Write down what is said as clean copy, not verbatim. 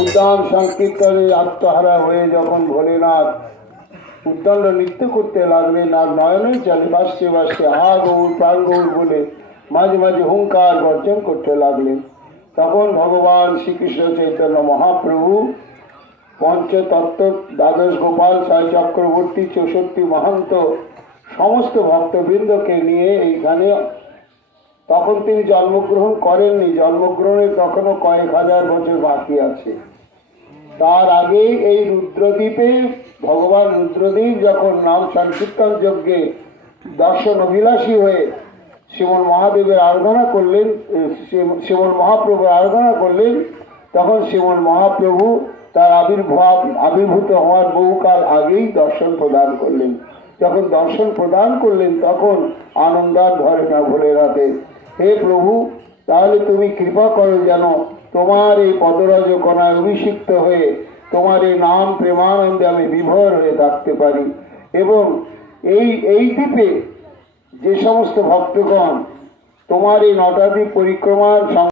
উদ্যান সংকীর্তনে আত্মহারা হয়ে যখন ভোলেনাথ উদ্দণ্ড নৃত্য করতে লাগলেন আর নয়নই চলে বাসতে বাসতে হা গৌর প্রাণ গৌর বলে মাঝে মাঝে হুঙ্কার গর্জন করতে লাগলেন, তখন ভগবান শ্রীকৃষ্ণ চৈতন্য মহাপ্রভু পঞ্চতত্ত্ব দ্বাদশ গোপাল সাই চক্রবর্তী 64 মহান্ত সমস্ত ভক্তবৃন্দকে নিয়ে এইখানে, তখন তিনি জন্মগ্রহণ করেননি, জন্মগ্রহণের তখনও কয়েক হাজার বছর বাকি আছে। তার আগে এই রুদ্রদ্বীপে ভগবান রুদ্রদ্বীপ যখন নাম সংকীর্তন যজ্ঞে দর্শন অভিলাষী হয়ে শ্রীমন মহাদেবের আরাধনা করলেন, শ্রীমন মহাপ্রভুর আরাধনা করলেন, তখন শ্রীমন মহাপ্রভু তার আবির্ভূত হওয়ার বহুকাল আগেই দর্শন প্রদান করলেন। যখন দর্শন প্রদান করলেন তখন আনন্দার ধরে না ভোলেনাথের। হে প্রভু, তাহলে তুমি কৃপা করো যেন তোমার এই পদরজ কণায় অভিষিক্ত হয়ে তোমার এই নাম প্রেমানন্দে আমি বিভোর হয়ে থাকতে পারি, এবং এই দ্বীপে যে সমস্ত ভক্তগণ তোমার এই 9টা দ্বীপ পরিক্রমার